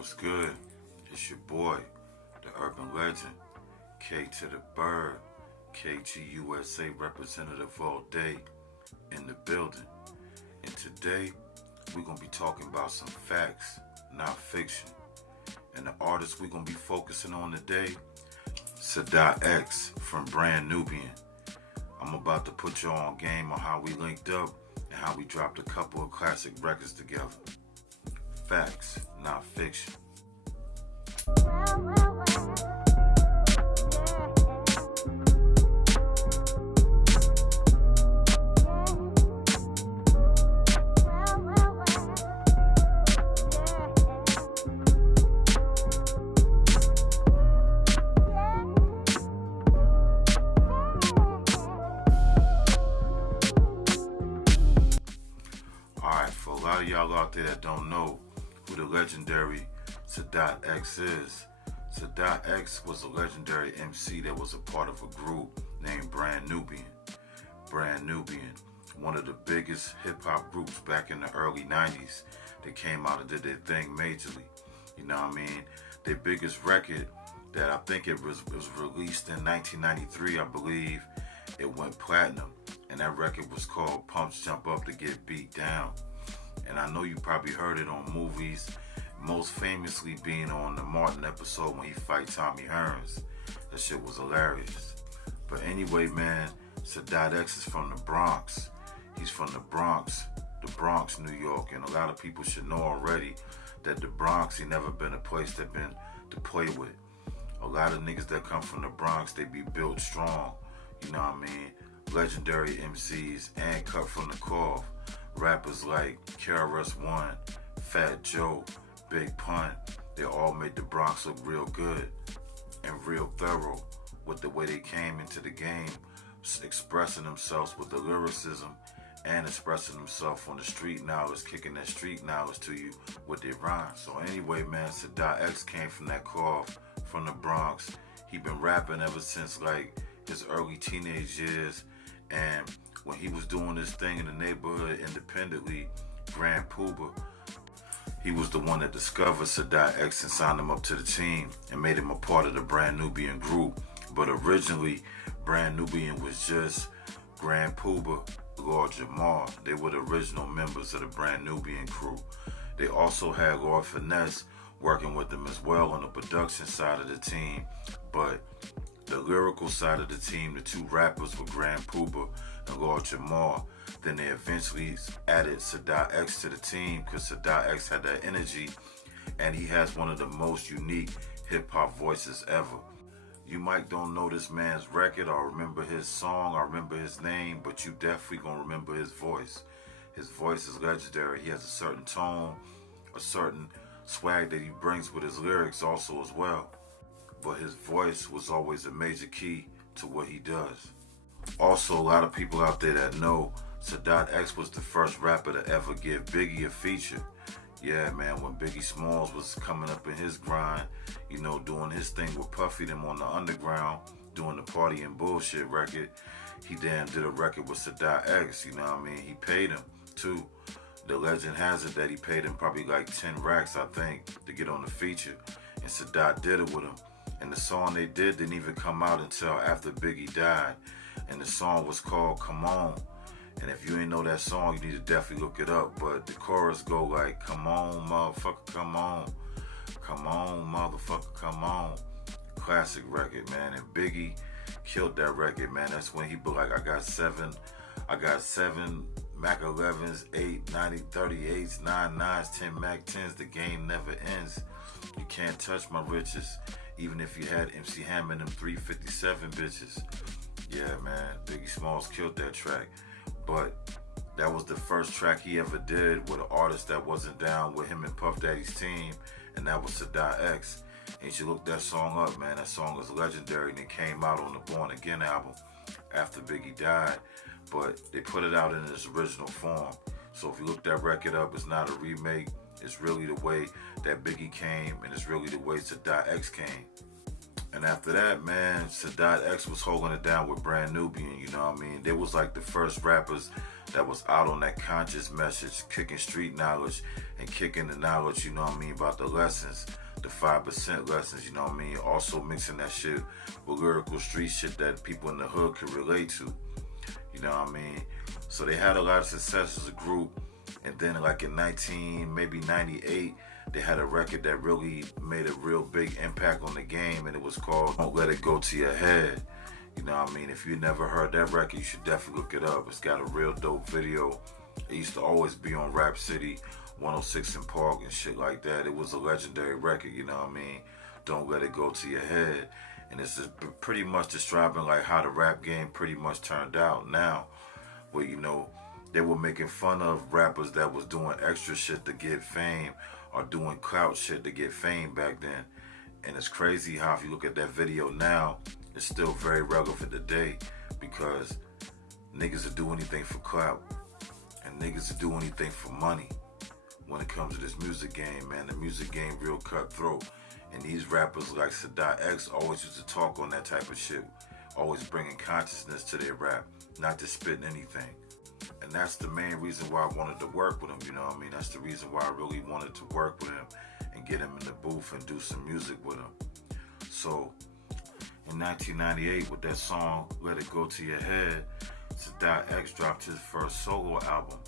What's good? It's your boy, the urban legend, K to the Bird, KGUSA representative all day in the building. And today, we're going to be talking about some facts, not fiction. And the artist we're going to be focusing on today, Sadat X from Brand Nubian. I'm about to put y'all on game on how we linked up and how we dropped a couple of classic records together. Facts, not fiction. Alright, for a lot of y'all out there that don't know who the legendary Sadat X is, Sadat X was a legendary MC that was a part of a group named Brand Nubian. Brand Nubian, one of the biggest hip-hop groups back in the early 90s. They came out and did their thing majorly. You know what I mean? Their biggest record that I think it was released in 1993, I believe, it went platinum. And that record was called Pumps Jump Up to Get Beat Down. And I know you probably heard it on movies, most famously being on the Martin episode when he fight Tommy Hearns. That shit was hilarious. But anyway, man, Sadat X is from the Bronx. He's from the Bronx, New York. And a lot of people should know already that the Bronx ain't never been a place that been to play with. A lot of niggas that come from the Bronx, they be built strong. You know what I mean? Legendary MCs and cut from the cloth. Rappers like KRS-One, Fat Joe, Big Pun, they all made the Bronx look real good and real thorough with the way they came into the game, expressing themselves with the lyricism and expressing themselves on the street knowledge, kicking that street knowledge to you with their rhymes. So anyway, man, Sadat X came from that cloth, from the Bronx. He been rapping ever since like his early teenage years, and when he was doing this thing in the neighborhood independently, Grand Pooba, he was the one that discovered Sadat X and signed him up to the team and made him a part of the Brand Nubian group. But originally, Brand Nubian was just Grand Pooba, Lord Jamar. They were the original members of the Brand Nubian crew. They also had Lord Finesse working with them as well on the production side of the team. But the lyrical side of the team, the two rappers were Grand Pooba and Lord Jamar. Then they eventually added Sadat X to the team because Sadat X had that energy and he has one of the most unique hip-hop voices ever. You might don't know this man's record or remember his song or remember his name, but you definitely gonna remember his voice. His voice is legendary. He has a certain tone, a certain swag that he brings with his lyrics also as well. But his voice was always a major key to what he does. Also, a lot of people out there that know Sadat X was the first rapper to ever give Biggie a feature. Yeah, man, when Biggie Smalls was coming up in his grind, you know, doing his thing with Puffy them on the underground, doing the Party and Bullshit record, he then did a record with Sadat X, you know what I mean? He paid him, too. The legend has it that he paid him probably like 10 racks, I think, to get on the feature. And Sadat did it with him. And the song they did didn't even come out until after Biggie died. And the song was called Come On. And if you ain't know that song, you need to definitely look it up. But the chorus go like, come on, motherfucker, come on. Come on, motherfucker, come on. Classic record, man. And Biggie killed that record, man. That's when he be like, I got seven Mac 11s, 8, 90, 38s, 9, 9s, 10 Mac 10s. The game never ends. You can't touch my riches. Even if you had MC Hammer and them 357 bitches. Yeah, man, Biggie Smalls killed that track. But that was the first track he ever did with an artist that wasn't down with him and Puff Daddy's team, and that was Sadat X. And you should look that song up, man. That song is legendary, and it came out on the Born Again album after Biggie died. But they put it out in its original form. So if you look that record up, it's not a remake. It's really the way that Biggie came, and it's really the way Sadat X came. And after that, man, Sadat X was holding it down with Brand Nubian, you know what I mean? They was like the first rappers that was out on that conscious message, kicking street knowledge and kicking the knowledge, you know what I mean, about the lessons, the 5% lessons, you know what I mean, also mixing that shit with lyrical street shit that people in the hood could relate to, you know what I mean. So they had a lot of success as a group, and then like in 98, they had a record that really made a real big impact on the game, and it was called Don't Let It Go to Your Head. You know what I mean? If you never heard that record, you should definitely look it up. It's got a real dope video. It used to always be on Rap City, 106 in Park and shit like that. It was a legendary record, you know what I mean? Don't Let It Go to Your Head. And it's just pretty much describing like how the rap game pretty much turned out now. Where, you know, they were making fun of rappers that was doing extra shit to get fame or doing clout shit to get fame back then. And it's crazy how if you look at that video now, it's still very relevant today, because niggas will do anything for clout and niggas will do anything for money when it comes to this music game, man. The music game real cutthroat. And these rappers like Sadat X always used to talk on that type of shit, always bringing consciousness to their rap, not just spitting anything. And that's the main reason why I wanted to work with him, you know what I mean? That's the reason why I really wanted to work with him and get him in the booth and do some music with him. So in 1998, with that song, Let It Go to Your Head, Sadat X dropped his first solo album.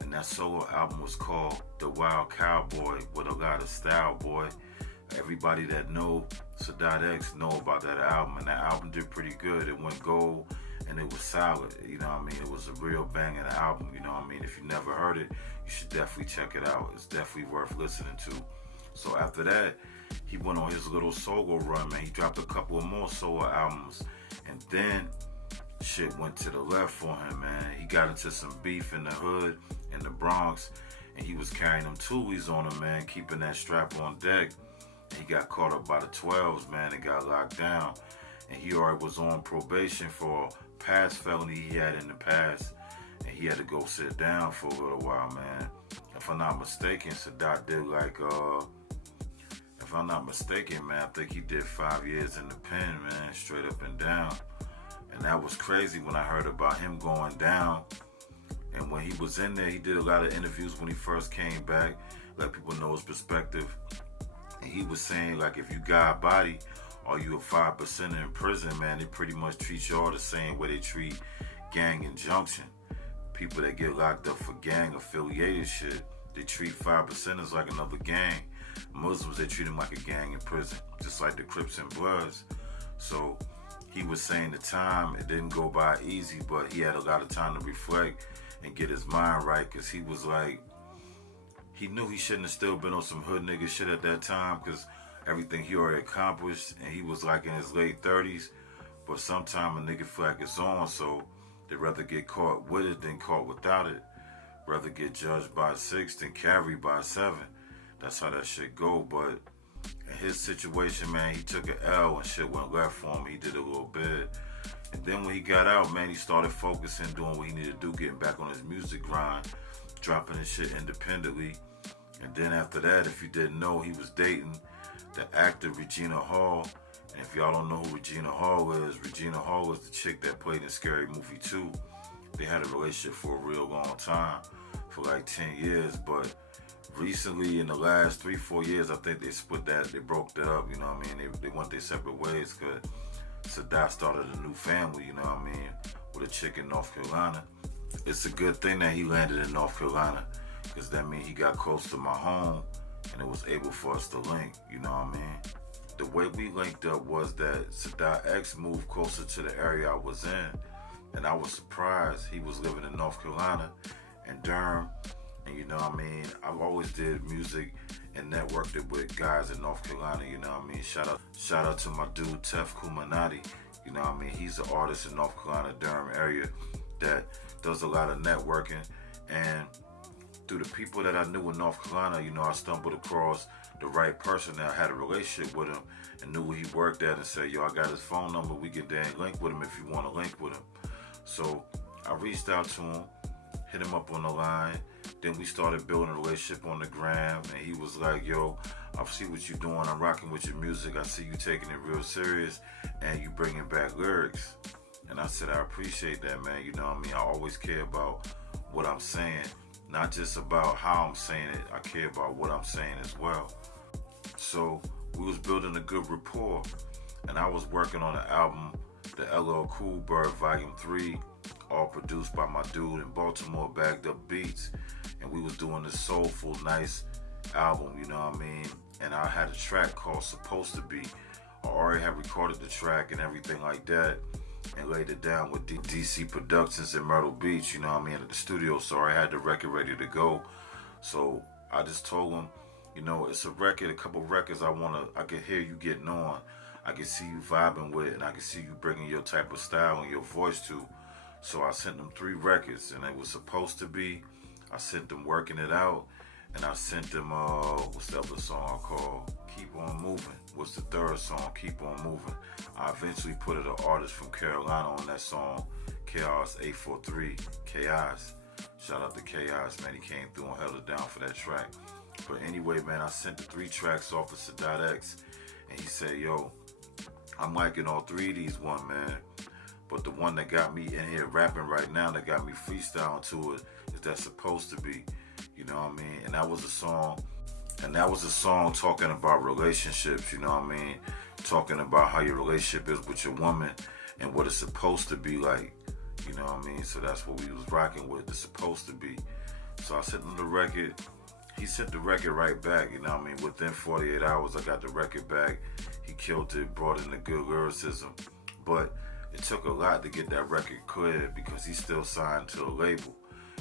And that solo album was called The Wild Cowboy, with a lot of style, boy. Everybody that know Sadat X know about that album, and that album did pretty good. It went gold, and it was solid, you know what I mean? It was a real banging album, you know what I mean? If you never heard it, you should definitely check it out. It's definitely worth listening to. So after that, he went on his little solo run, man. He dropped a couple of more solo albums, and then shit went to the left for him, man. He got into some beef in the hood, in the Bronx, and he was carrying them toolies on him, man, keeping that strap on deck. He got caught up by the 12s, man, and got locked down. And he already was on probation for a past felony he had in the past, and he had to go sit down for a little while, man. If I'm not mistaken, Sadat did like, if I'm not mistaken, man, I think he did 5 years in the pen, man, straight up and down. And that was crazy when I heard about him going down. And when he was in there, he did a lot of interviews when he first came back, let people know his perspective. And he was saying, like, if you got a body or you a 5% in prison, man, they pretty much treat you all the same way they treat gang injunction. People that get locked up for gang affiliated shit, they treat 5%ers like another gang. Muslims, they treat them like a gang in prison, just like the Crips and Bloods. So he was saying the time, it didn't go by easy, but he had a lot of time to reflect and get his mind right, because he was like, he knew he shouldn't have still been on some hood nigga shit at that time, because everything he already accomplished, and he was like in his late 30s, but sometime a nigga feel like it's on, so they'd rather get caught with it than caught without it. Rather get judged by 6 than carried by 7. That's how that shit go. But in his situation, man, he took an L and shit went left for him. He did a little bit. And then when he got out, man, he started focusing, doing what he needed to do, getting back on his music grind, dropping his shit independently. And then after that, if you didn't know, he was dating the actor Regina Hall. And if y'all don't know who Regina Hall is the chick that played in Scary Movie 2. They had a relationship for a real long time, for like 10 years. But recently, in the last 3-4 years, I think they split that, they broke that up, you know what I mean? They went their separate ways, because Sadat started a new family, you know what I mean, with a chick in North Carolina. It's a good thing that he landed in North Carolina, because that means he got close to my home, and it was able for us to link, you know what I mean? The way we linked up was that Sadat X moved closer to the area I was in, and I was surprised. He was living in North Carolina, and Durham, and you know what I mean? I've always did music and networked it with guys in North Carolina, you know what I mean? Shout out to my dude, Tef Kumanati, you know what I mean? He's an artist in North Carolina, Durham area that does a lot of networking, and through the people that I knew in North Carolina, you know, I stumbled across the right person that had a relationship with him and knew where he worked at and said, yo, I got his phone number, we can then link with him if you want to link with him. So I reached out to him, hit him up on the line. Then we started building a relationship on the gram, and he was like, yo, I see what you're doing. I'm rocking with your music. I see you taking it real serious, and you bringing back lyrics. And I said, I appreciate that, man. You know what I mean? I always care about what I'm saying, not just about how I'm saying it. I care about what I'm saying as well. So we was building a good rapport, and I was working on an album, the LL Cool Bird Volume 3, all produced by my dude in Baltimore, Bagged Up Beats, and we was doing this soulful, nice album, you know what I mean? And I had a track called Supposed to Be. I already had recorded the track and everything like that, and laid it down with DC Productions in Myrtle Beach, you know what I mean, at the studio, so I had the record ready to go. So I just told him, you know, it's a record, a couple records I can hear you getting on. I can see you vibing with, and I can see you bringing your type of style and your voice to. So I sent them 3 records, and it was Supposed to Be. I sent them Working It Out, and I sent them, what's the other song called? Keep On Moving. What's the third song? Keep On Moving. I eventually put an artist from Carolina on that song, Chaos 843, Chaos. Shout out to Chaos, man. He came through and held it down for that track. But anyway, man, I sent the 3 tracks off of Sadat X, and he said, yo, I'm liking all 3 of these one, man. But the one that got me in here rapping right now, that got me freestyling to it, is that Supposed to Be. You know what I mean? And that was a song talking about relationships, you know what I mean? Talking about how your relationship is with your woman and what it's supposed to be like, you know what I mean? So that's what we was rocking with, the Supposed to Be. So I sent him the record. He sent the record right back, you know what I mean? Within 48 hours, I got the record back. He killed it, brought in a good lyricism. But it took a lot to get that record cleared because he's still signed to a label.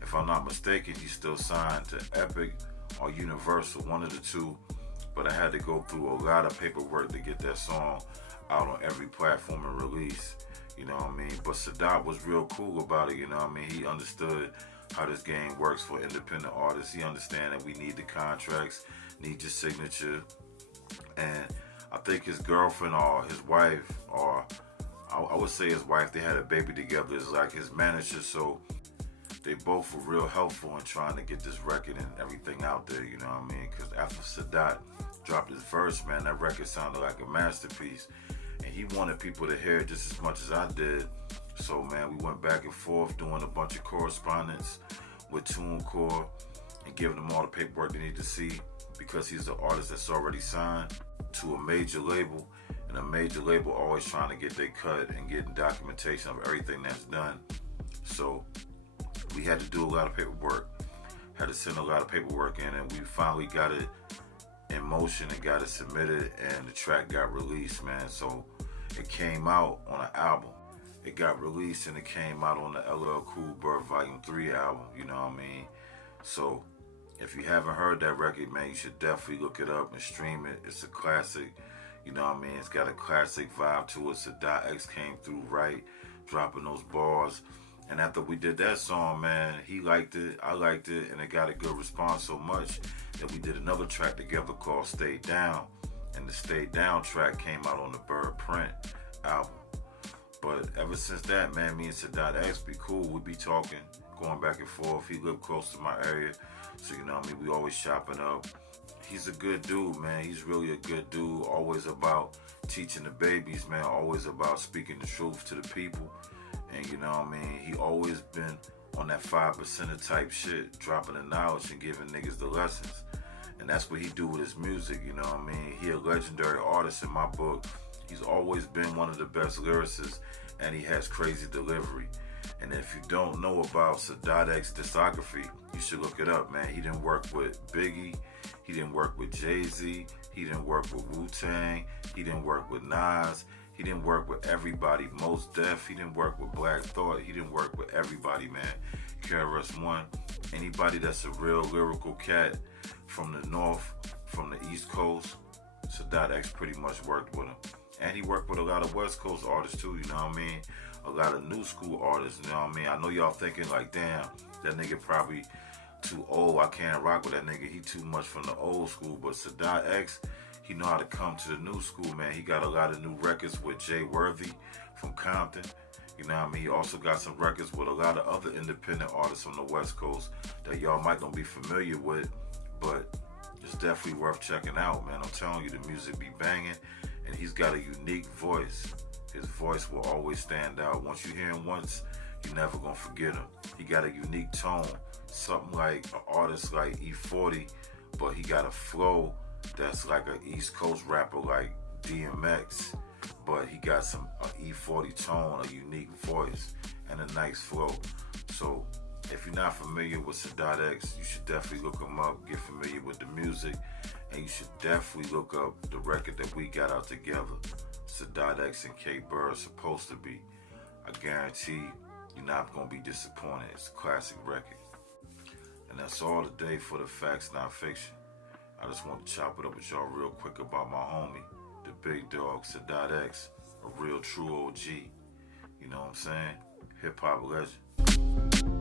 If I'm not mistaken, he's still signed to Epic or Universal, one of the two. But I had to go through a lot of paperwork to get that song out on every platform and release, you know what I mean? But Sadat was real cool about it, you know what I mean? He understood how this game works for independent artists. He understand that we need the contracts, need your signature. And I think his girlfriend or his wife, or I would say his wife, they had a baby together, is like his manager. So they both were real helpful in trying to get this record and everything out there, you know what I mean? Because after Sadat dropped his verse, man, that record sounded like a masterpiece. And he wanted people to hear it just as much as I did. So, man, we went back and forth doing a bunch of correspondence with TuneCore and giving them all the paperwork they need to see, because he's an artist that's already signed to a major label, and a major label always trying to get their cut and getting documentation of everything that's done. So we had to do a lot of paperwork, had to send a lot of paperwork in, and we finally got it in motion and got it submitted, and the track got released, man. So it came out on an album. It got released and it came out on the LL Cool Bird Volume 3 album, you know what I mean? So if you haven't heard that record, man, you should definitely look it up and stream it. It's a classic, you know what I mean? It's got a classic vibe to it. Sadat X came through right, dropping those bars. And after we did that song, man, he liked it, I liked it, and it got a good response so much that we did another track together called Stay Down. And the Stay Down track came out on the Bird Print album. But ever since that, man, me and Sadat X be cool. We be talking, going back and forth. He lived close to my area, so you know what I mean, we always chopping up. He's a good dude, man. He's really a good dude. Always about teaching the babies, man. Always about speaking the truth to the people. And you know what I mean, he always been on that 5%er type shit, dropping the knowledge and giving niggas the lessons. And that's what he do with his music, you know what I mean? He a legendary artist in my book. He's always been one of the best lyricists, and he has crazy delivery. And if you don't know about Sadat X discography, you should look it up, man. He didn't work with Biggie. He didn't work with Jay-Z. He didn't work with Wu-Tang. He didn't work with Nas. He didn't work with everybody. Mos Def. He didn't work with Black Thought. He didn't work with everybody, man. KRS-One. Anybody that's a real lyrical cat from the North, from the East Coast, Sadat X pretty much worked with him. And he worked with a lot of West Coast artists too, you know what I mean? A lot of new school artists, you know what I mean? I know y'all thinking like, damn, that nigga probably too old. I can't rock with that nigga. He too much from the old school. But Sadat X, he know how to come to the new school, man. He got a lot of new records with Jay Worthy from Compton. You know what I mean? He also got some records with a lot of other independent artists from the West Coast that y'all might not be familiar with, but it's definitely worth checking out, man. I'm telling you, the music be banging, and he's got a unique voice. His voice will always stand out. Once you hear him once, you're never gonna forget him. He got a unique tone, something like an artist like E40, but he got a flow that's like an East Coast rapper like DMX, but he got some E40 tone, a unique voice, and a nice flow. So if you're not familiar with Sadat X, you should definitely look him up, get familiar with the music, and you should definitely look up the record that we got out together. Sadat X and K Burr is supposed to be. I guarantee you're not going to be disappointed. It's a classic record. And that's all today for the Facts Non-Fiction. I just want to chop it up with y'all real quick about my homie, the big dog, Sadat X, a real true OG. You know what I'm saying? Hip-hop legend.